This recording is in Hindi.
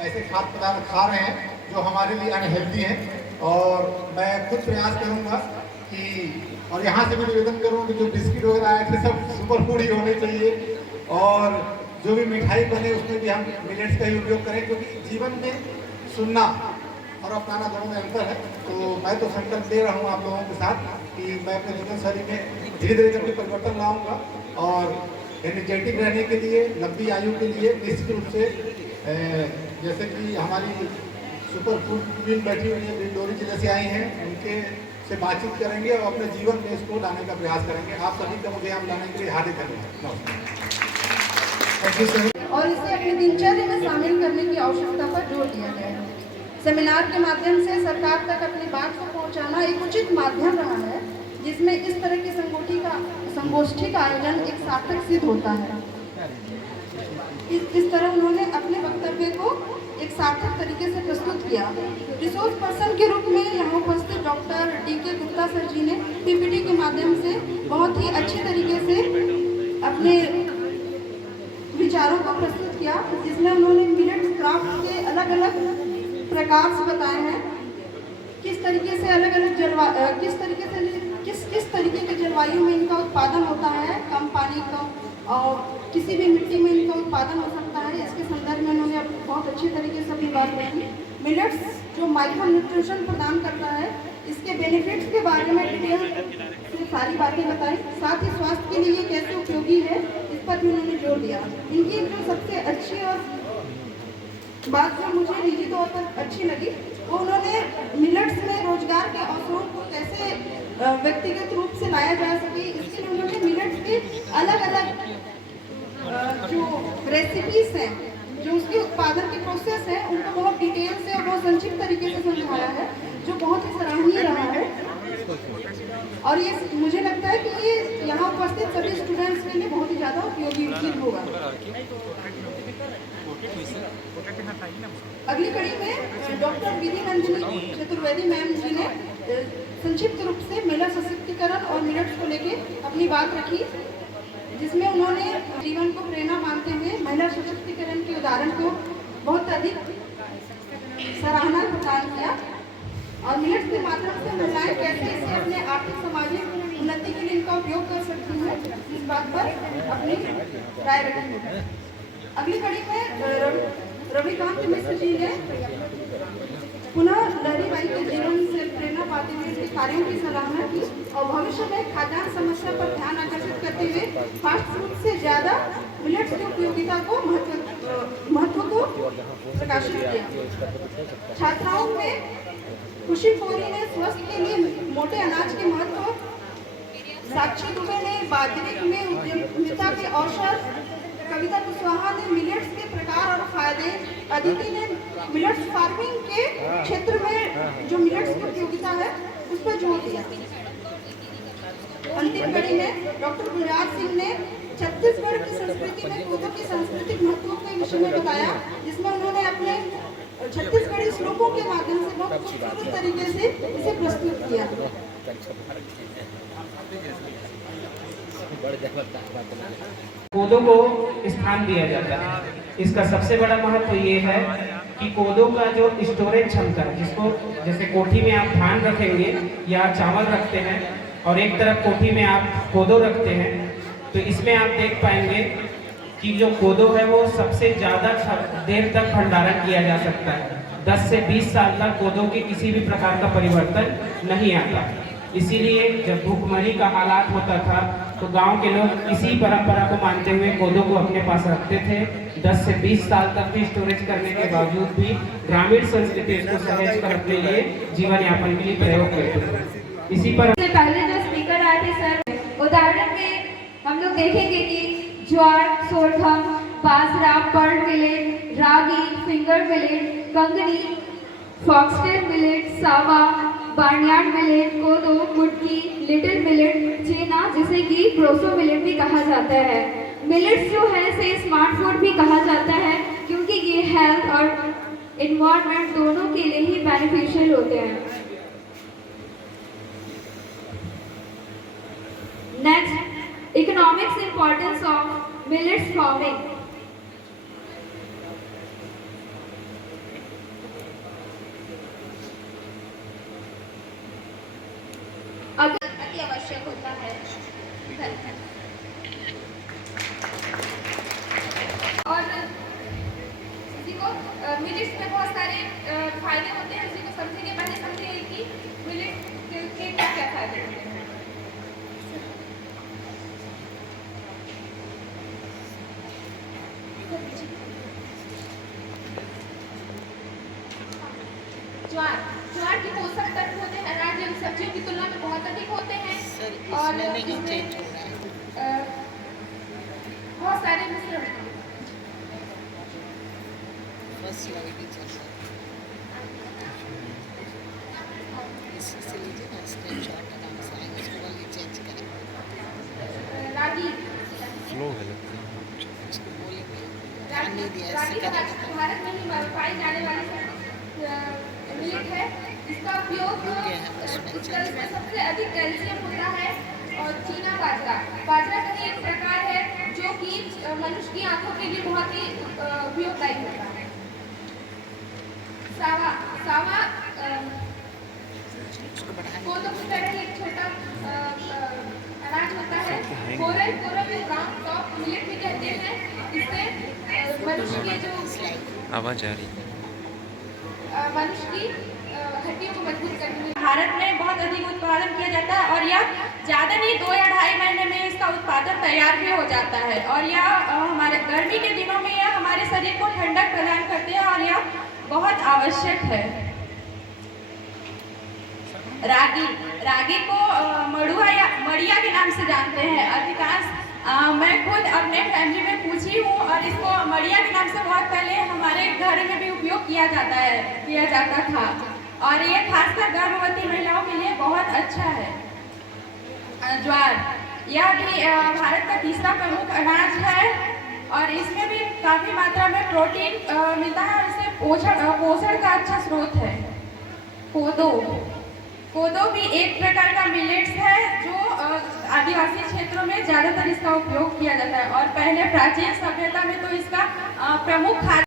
ऐसे खाद्य पदार्थ खा रहे हैं जो हमारे लिए अनहेल्दी हैं। और मैं खुद प्रयास करूंगा कि, और यहाँ से भी निवेदन करूँ कि जो बिस्किट वगैरह आए थे सब सुपर फूड ही होने चाहिए, और जो भी मिठाई बने उसमें भी हम मिलेट्स का ही उपयोग करें, क्योंकि जीवन में सुनना और अपनाना दोनों में अंतर है। तो मैं तो संकल्प ले रहा हूँ आप लोगों के साथ कि मैं अपने जीवनशैली में धीरे धीरे करके परिवर्तन लाऊंगा, और एनर्जेटिक रहने के लिए, लंबी आयु के लिए निश्चित रूप से जैसे कि हमारी सुपर फूड क्वीन बैठी हुई है, डिंडोरी जिले से आई हैं, उनके से बातचीत करेंगे और अपने जीवन में इसको लाने का प्रयास करेंगे। आप सभी का मुझे यहाँ लाने के लिए हार्दिक धन्यवाद। और इसे अपनी दिनचर्या में शामिल करने की आवश्यकता पर जोर दिया गया है। सेमिनार के माध्यम से सरकार तक अपनी बात को पहुंचाना एक उचित माध्यम रहा है, जिसमें इस तरह की संगोष्ठी का आयोजन एक सार्थक सिद्ध होता है। इस तरह उन्होंने अपने वक्तव्य को एक सार्थक तरीके से प्रस्तुत किया। रिसोर्स पर्सन के रूप में यहाँ उपस्थित डॉक्टर DK गुप्ता सर जी ने PPT के माध्यम से बहुत ही अच्छे तरीके से अपने विचारों को प्रस्तुत किया, जिसमें उन्होंने मिलेट्स क्राफ्ट के अलग अलग प्रकार से बताए हैं, किस तरीके से अलग अलग किस तरीके के जलवायु में इनका उत्पादन होता है, कम पानी का और किसी भी मिट्टी में इनका उत्पादन हो सकता है। इसके संदर्भ में उन्होंने बहुत अच्छे तरीके से अपनी बात रखी। मिलेट्स जो माइक्रो न्यूट्रिशन प्रदान करता है, इसके बेनिफिट्स के बारे में डिटेल से सारी बातें बताई, साथ ही स्वास्थ्य के लिए कैसे उपयोगी है इस पर भी उन्होंने जोर दिया। इनकी जो सबसे अच्छी और बात जो मुझे निजी तौर पर अच्छी लगी, वो उन्होंने मिलेट्स में रोजगार के अवसरों को कैसे व्यक्तिगत रूप से लाया जा सके, इसके लिए उन्होंने मिलेट्स के अलग अलग जो रेसिपीज हैं, जो उसके उत्पादन के प्रोसेस है, उनको बहुत डिटेल से और बहुत संक्षिप्त तरीके से समझाया है, जो बहुत ही सराहनीय रहा है। और ये मुझे लगता है कि ये यहाँ उपस्थित सभी स्टूडेंट्स के लिए बहुत ही ज़्यादा उपयोगी सिद्ध होगा। अगली कड़ी में डॉक्टर विधि नंदिनी चतुर्वेदी मैम जी ने संक्षिप्त रूप से महिला सशक्तिकरण और मिलेट्स को लेके अपनी बात रखी, जिसमें उन्होंने जीवन को प्रेरणा मानते हुए महिला सशक्तिकरण के उदाहरण को बहुत अधिक सराहना प्रदान किया, और मिलेट्स के माध्यम से महिलाएं कैसे इसे अपने आर्थिक सामाजिक उन्नति के लिए इनका उपयोग कर सकती हैं, इस बात पर अपनी राय रखी। अगली कड़ी में रविकांत मिश्र जी ने पुनः लहरीबाई के जीवन से प्रेरणा पाते हुए इसके कार्यों की सराहना की, और भविष्य में खाद्यान्न समस्या पर ध्यान आकर्षित करते हुए फास्ट फूड से ज्यादा मिलेट्स की उपयोगिता को महत्व को प्रकाशित किया। छात्राओं में खुशी फोरी ने स्वास्थ्य के लिए मोटे अनाज के महत्व, साक्षी दुबे ने बाजरे में उद्यमिता के अवसर, कविता कुशवाहा ने मिलेट्स के प्रकार और फायदे, अदिति ने मिलेट्स फार्मिंग के क्षेत्र में जो मिलेट्स की उपयोगिता है उस पर जोर दिया। अंतिम कड़ी में डॉक्टर गुलजार सिंह ने छत्तीसगढ़ की संस्कृति में कोदो की सांस्कृतिक महत्व के विषय में बताया, जिसमें उन्होंने अपने छत्तीसगढ़ी श्लोकों के माध्यम से बहुत खूबसूरत तरीके से इसे प्रस्तुत किया। कोदो को स्थान दिया जाता है। इसका सबसे बड़ा महत्व ये है कि कोदो का जो स्टोरेज क्षमता, जिसको जैसे कोठी में आप धान रखेंगे या चावल रखते हैं और एक तरफ कोठी में आप कोदो रखते हैं, तो इसमें आप देख पाएंगे कि जो कोदो है वो सबसे ज़्यादा देर तक भंडारण किया जा सकता है। 10 से 20 साल तक कोदो के किसी भी प्रकार का परिवर्तन नहीं आता। इसीलिए जब भूखमरी का हालात होता था तो गांव के लोग इसी परंपरा को मानते हुए कोदो को अपने पास रखते थे। 10 से 20 साल तक भी स्टोरेज करने के बावजूद भी ग्रामीण संस्कृति इसको सहेज कर अपने लिए जीवन यापन के लिए प्रयोग करते थे। इसी पर पहले जो स्पीकर आए थे सर, उदाहरण में हम लोग देखेंगे कि ज्वार, सोरठम, बाजरा, पर्ल मिलेट, रागी, फिंगर मिलेट, कंगनी, फॉक्सटेल मिलेट, सावा, बार्नयार्ड मिलेट, कोदो, मुटकी, लिटिल मिलेट, चेना जिसे कि प्रोसो मिलेट भी कहा जाता है। मिलेट्स जो है इसे स्मार्ट फूड भी कहा जाता है, क्योंकि ये हेल्थ और इन्वायरमेंट दोनों के लिए ही बेनिफिशियल होते हैं। Next, economics importance of millets farming. Millets में बहुत सारे फायदे होते हैं, उसी को समझेंगे। पहले समझिए कि मिलेट्स के क्या क्या फायदे होते हैं। ज्वार के पोषक तत्व होते हैं अनाज एवं सब्जियों की तुलना में बहुत अधिक होते हैं और इसमें बहुत सारे मिश्रण रागी भारत में ही पाई जाने वाली मिलेट है। इसका उपयोग इसका सबसे अधिक कैल्शियम होता है। और चीना बाजरा का ही एक प्रकार है जो कि मनुष्य की आंखों के लिए बहुत ही उपयोगदायी होता है। सावा कोदो की तरह एक छोटा अनाज होता है। कोरल टॉप मिलेट भी कहते हैं। इससे मनुष्य के जो आवाज आ रही है, मनुष्य की हड्डियों को मजबूत करने में भारत में बहुत अधिक उत्पादन किया जाता है और यह ज़्यादा नहीं 2 या 2.5 महीने में इसका उत्पादन तैयार भी हो जाता है। और यह हमारे गर्मी के दिनों में यह हमारे शरीर को ठंडक प्रदान करते हैं और यह बहुत आवश्यक है। रागी को मड़ुआ या मड़िया के नाम से जानते हैं अधिकांश। मैं खुद अपने फैमिली में पूछी हूँ और इसको मड़िया के नाम से बहुत पहले हमारे घर में भी उपयोग किया जाता था और ये खासकर गर्भवती महिलाओं के लिए बहुत अच्छा है। ज्वार यह भी भारत का तीसरा प्रमुख अनाज है और इसमें भी काफ़ी मात्रा में प्रोटीन मिलता है और इससे पोषण का अच्छा स्रोत है। कोदो भी एक प्रकार का मिलेट्स है जो आदिवासी क्षेत्रों में ज़्यादातर इसका उपयोग किया जाता है और पहले प्राचीन सभ्यता में तो इसका प्रमुख खाद्य